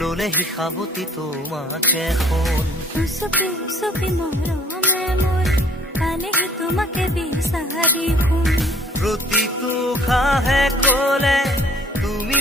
ললে হিসাবতি তোমাকে এখন উচুপি উচুপি মৰমে মোৰ পালেহি তোমাকে বিচাৰি শুন প্ৰতিটো খাহে কলে তুমি